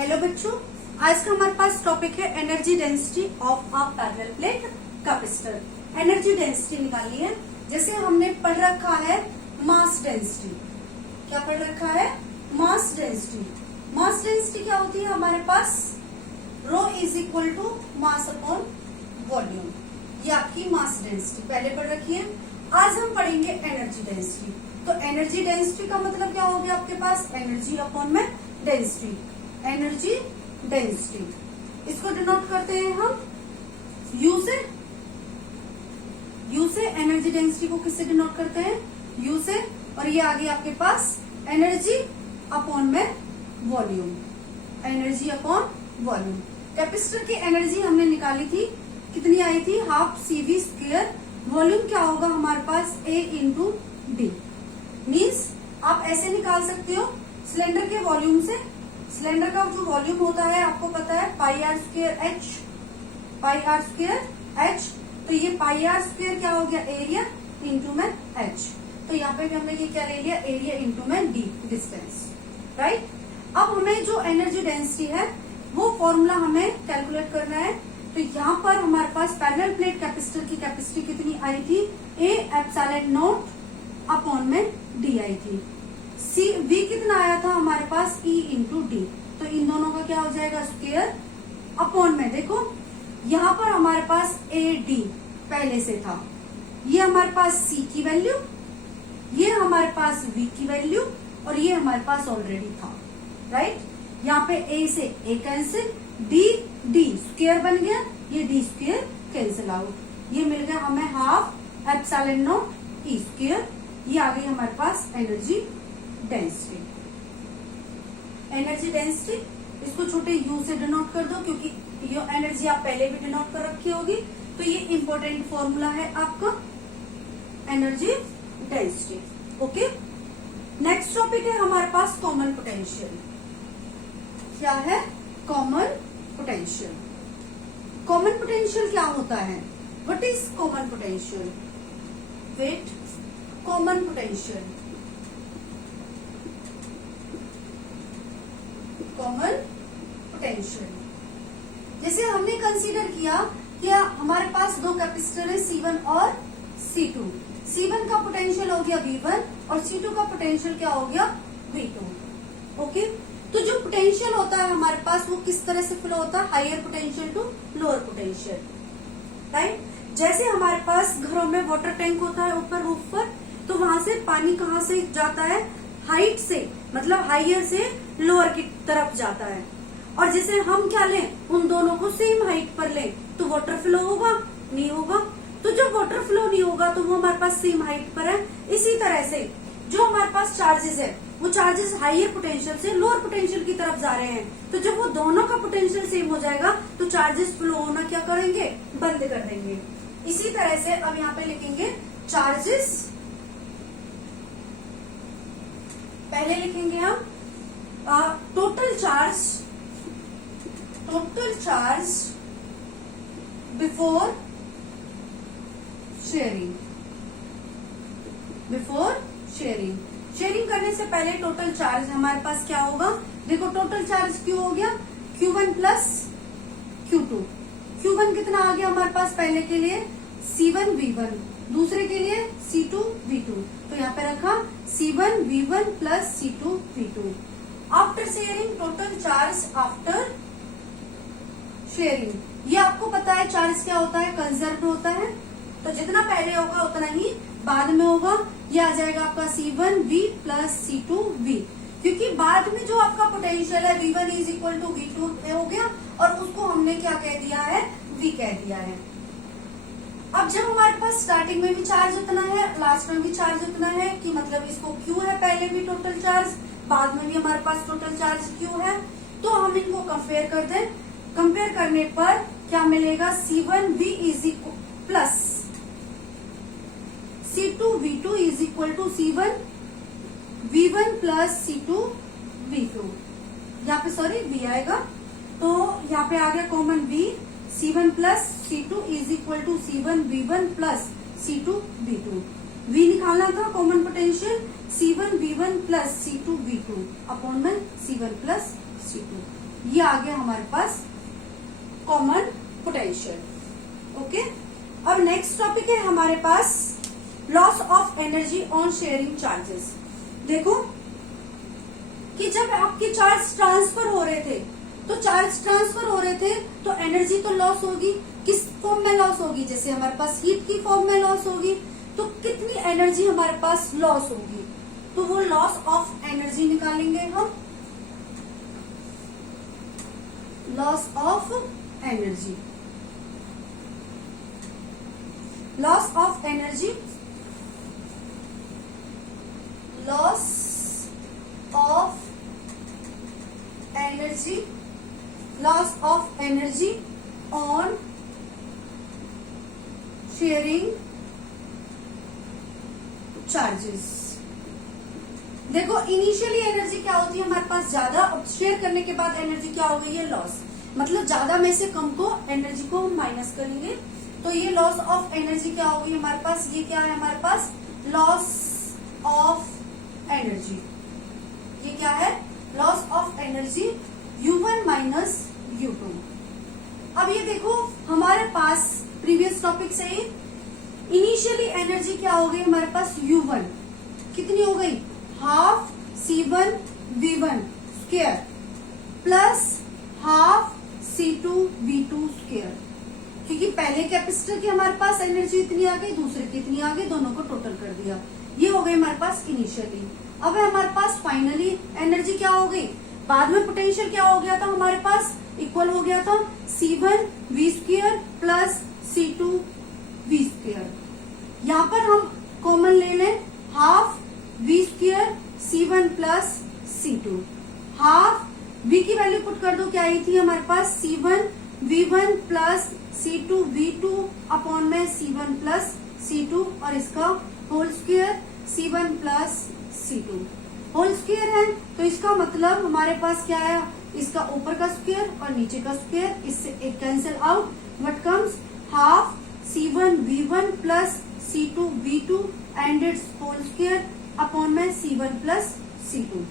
Hello बच्चों, आज का हमारे पास टॉपिक है energy density of a parallel plate capacitor. Energy density निकालनी है। जैसे हमने पढ़ रखा है मास डेंसिटी। क्या पढ़ रखा है? Mass density. मास डेंसिटी क्या होती है हमारे पास? Rho is equal to mass upon volume. ये आपकी मास डेंसिटी पहले पढ़ रखी है। आज हम पढ़ेंगे एनर्जी डेंसिटी। तो एनर्जी डेंसिटी का मतलब क्या हो गया आपके पास? एनर्जी अपॉन में डेंसिटी। एनर्जी डेंसिटी इसको डिनोट करते हैं हम यू से। यू से एनर्जी डेंसिटी को किससे डिनोट करते हैं? यू से। और ये आ गई आपके पास एनर्जी अपॉन में volume. Energy upon volume. Capacitor की एनर्जी हमने निकाली थी, कितनी आई थी? Half CV square. वॉल्यूम क्या होगा हमारे पास? A into D. मीन्स आप ऐसे निकाल सकते हो सिलेंडर के वॉल्यूम से। सिलेंडर का जो वॉल्यूम होता है आपको पता है pi R square H. Pi R square H. तो ये पाई आर स्क्वायर क्या हो गया? एरिया इंटू में एच। तो यहाँ पे भी हमने ये क्या ले लिया? एरिया इंटू में डी, डिस्टेंस। राइट। अब हमें जो एनर्जी डेंसिटी है वो फॉर्मूला हमें कैलकुलेट करना है। तो यहाँ पर हमारे पास पैरेलल प्लेट कैपेसिटर की कैपेसिटी कितनी आई थी? ए एप्सिलॉन नॉट अपॉन में डी आई थी। सी वी कितना आया था हमारे पास? E into D. तो इन दोनों का क्या हो जाएगा? स्क्वायर अपॉन में। देखो यहाँ पर हमारे पास ए डी पहले से था, ये हमारे पास सी की वैल्यू, ये हमारे पास वी की वैल्यू, और ये हमारे पास ऑलरेडी था। राइट। यहाँ पे ए से ए कैंसिल, डी डी स्क्वायर बन गया, ये डी स्क्वायर कैंसिल आउट। ये मिल गया हमें half epsilon not E square. ये आ गई हमारे पास एनर्जी डेंसिटी। एनर्जी डेंसिटी इसको छोटे यू से डिनोट कर दो, क्योंकि ये एनर्जी आप पहले भी डिनोट कर रखी होगी। तो ये इंपॉर्टेंट फॉर्मूला है आपका energy density. Okay. Next topic है हमारे पास कॉमन पोटेंशियल। क्या है? Common potential. कॉमन पोटेंशियल क्या होता है? What is common potential? Wait. Common potential, common potential जैसे हमने कंसीडर किया कि हमारे पास दो कैपेसिटर है C1 और C2। C1 का पोटेंशियल हो गया V1 और C2 का पोटेंशियल क्या हो गया? V2। ओके। तो जो पोटेंशियल होता है हमारे पास वो किस तरह से फ्लो होता है? Higher potential to lower potential. Right. जैसे हमारे पास घरों में वाटर टैंक होता है ऊपर रूफ पर, तो वहां से पानी कहाँ से जाता है? हाइट से, मतलब हाइयर से लोअर की तरफ जाता है। और जैसे हम क्या लें, उन दोनों को सेम हाइट पर लें तो वाटर फ्लो होगा? नहीं होगा। तो जब वाटर फ्लो नहीं होगा तो वो हमारे पास सेम हाइट पर है। इसी तरह से जो हमारे पास चार्जेस है वो चार्जेस हाइयर पोटेंशियल से लोअर पोटेंशियल की तरफ जा रहे हैं। तो जब वो दोनों का पोटेंशियल सेम हो जाएगा तो चार्जेस फ्लो होना क्या करेंगे? बंद कर देंगे। इसी तरह से अब यहाँ पे लिखेंगे चार्जेस। पहले लिखेंगे हम total charge before sharing. Sharing करने से पहले टोटल चार्ज हमारे पास क्या होगा? देखो टोटल चार्ज क्यू हो गया Q1 प्लस Q2। Q1 कितना आ गया हमारे पास? पहले के लिए C1 V1, दूसरे के लिए C2 V2। तो यहाँ पे रखा C1 V1 plus C2 V2। After sharing total charge after sharing. ये आपको पता है चार्ज क्या होता है? कंजर्व होता है। तो जितना पहले होगा उतना ही बाद में होगा। ये आ जाएगा आपका C1 V plus C2 V, क्योंकि बाद में जो आपका पोटेंशियल है V1 is equal to V2 हो गया और उसको हमने क्या कह दिया है? V कह दिया है। अब जब हमारे पास स्टार्टिंग में भी चार्ज उतना है, लास्ट में भी चार्ज उतना है, कि मतलब इसको Q है पहले भी टोटल चार्ज, बाद में भी हमारे पास टोटल चार्ज Q है, तो हम इनको कंपेयर कर दें। कंपेयर करने पर क्या मिलेगा? C1 V is equal plus C2 V2 is equal to C1 V1 plus C2 V2। यहाँ पे सॉरी V आएगा, तो यहाँ पे आ गया common V। C1 plus C2 is equal to C1 V1 plus C2 V2। V निकालना था common potential C1 V1 plus C2 V2 upon में C1 प्लस C2। ये आ गया हमारे पास कॉमन पोटेंशियल। ओके, अब नेक्स्ट टॉपिक है हमारे पास loss of energy on sharing charges. देखो कि जब आपके चार्ज ट्रांसफर हो रहे थे तो एनर्जी तो लॉस होगी। किस फॉर्म में लॉस होगी? जैसे हमारे पास हीट की फॉर्म में लॉस होगी, तो कितनी एनर्जी हमारे पास लॉस होगी? तो वो लॉस ऑफ एनर्जी निकालेंगे हम। Loss of energy, loss of energy, loss of energy, loss of energy on sharing charges. देखो इनिशियली एनर्जी क्या होती है हमारे पास ज्यादा, अब शेयर करने के बाद एनर्जी क्या हो गई है? लॉस। मतलब ज्यादा में से कम को एनर्जी को हम माइनस करेंगे, तो ये लॉस ऑफ एनर्जी क्या होगी हमारे पास? ये क्या है हमारे पास? Loss of energy. ये क्या है? Loss of energy U1 minus U2। अब ये देखो हमारे पास प्रीवियस टॉपिक से ही इनिशियली एनर्जी क्या हो गई हमारे पास? U1 कितनी हो गई? Half C1 V1 square plus half C2 V2 square. क्योंकि पहले कैपेसिटर की हमारे पास एनर्जी इतनी आ गई, दूसरे की इतनी आ गई, दोनों को टोटल कर दिया। ये हो गई हमारे पास इनिशियली। अब हमारे पास फाइनली एनर्जी क्या हो गई? बाद में पोटेंशियल क्या हो गया था हमारे पास? इक्वल हो गया था C1 V square plus C2 V square. यहाँ पर हम कॉमन ले लें, half V square C1 plus C2। Half V की वैल्यू पुट कर दो, क्या आई थी हमारे पास? C1 V1 plus C2 V2 upon में C1 प्लस C2, और इसका whole square C1 plus C2 whole square है। तो इसका मतलब हमारे पास क्या है? इसका ऊपर का स्क्वायर और नीचे का स्क्वायर, इससे एक cancel out. What comes? Half C1 V1 plus C2 V2 and it's whole square upon में C1 प्लस C2।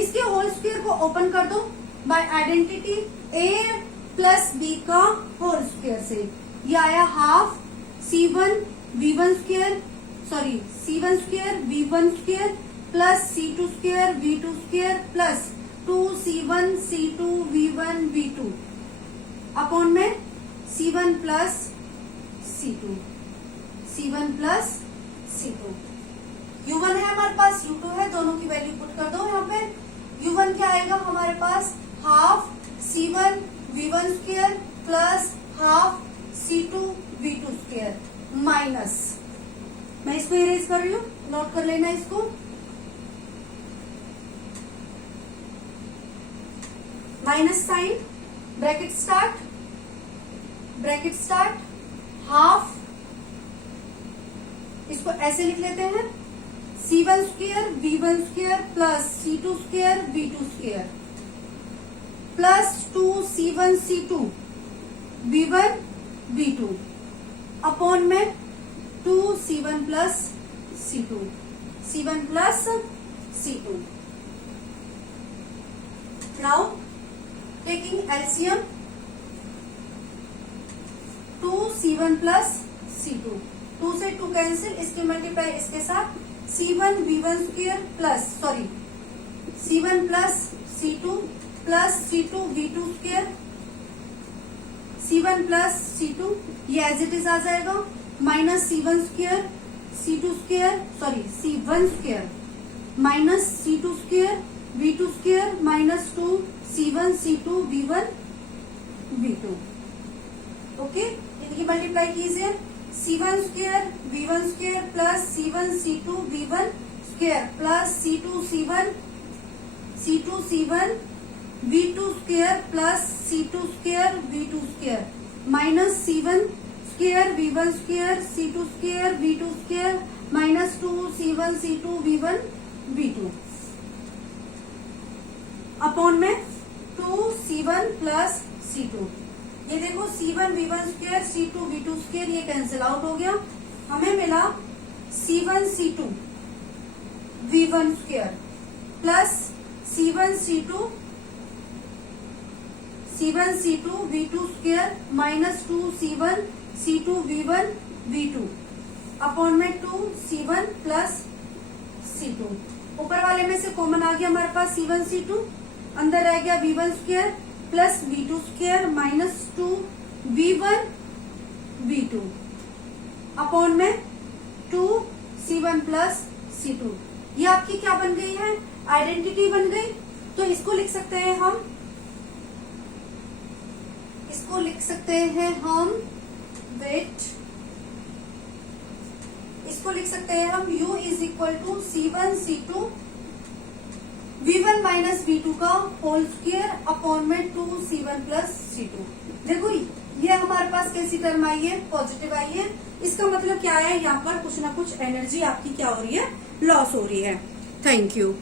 इसके होल स्क्वायर को ओपन कर दो by identity A plus B का होल स्क्वायर से। ये आया half C1 V1 square, sorry C1 square V1 square plus C2 square V2 square plus 2C1 C2 V1 V2 upon में C1 plus C2, C1 plus C2। U1 है हमारे पास, U2 है, दोनों की वैल्यू पुट कर दो। यहाँ पे U1 क्या आएगा हमारे पास? Half C1 V1 square plus half C2 V2 square minus, मैं इसको इरेज कर रही हूँ, नोट कर लेना इसको। Minus sign, bracket start, half, इसको ऐसे लिख लेते हैं C1 square V1 square plus C2 square V2 square plus 2C1 C2 V1 V2 upon में 2C1 plus C2, C1 plus C2। Now taking LCM, 2C1 plus C2, 2 से 2 cancel, इसके multiply इसके साथ C1 V1 square plus sorry C1 plus C2 plus C2 V2 square, C1 plus C2, ये as it is आ जाएगा, minus C1 square C2 square sorry C1 square minus C2 square V2 square minus 2 C1 C2 V1 V2। Okay, इनकी multiply कीजिए, C1 square V1 square plus C1 C2 V1 square plus C2 C1 V2 square plus C2 square V2 square minus C1 square V1 square C2 square V2 square minus 2 C1 C2 V1 V2 upon में 2 C1 plus C2। ये देखो C1 V1 square C2 V2 square ये cancel out हो गया, हमें मिला C1 C2 V1 square plus C1 C2 C1 C2 V2 square minus 2 C1 C2 V1 V2 upon में 2 C1 plus C2। ऊपर वाले में से कॉमन आ गया हमारे पास C1 C2, अंदर रह गया V1 square plus V2 square minus 2 V1 V2 upon में 2 C1 प्लस C2। ये आपकी क्या बन गई है, आइडेंटिटी बन गई। तो इसको लिख सकते हैं हम, इसको लिख सकते हैं हम वेट, इसको लिख सकते हैं हम U is equal to C1 C2 V1 minus V2 का होल स्क्वायर अपॉन में 2 C1 प्लस C2। देखो ये हमारे पास कैसी टर्म आई है, पॉजिटिव आई है। इसका मतलब क्या है, यहाँ पर कुछ ना कुछ एनर्जी आपकी क्या हो रही है, लॉस हो रही है। Thank you.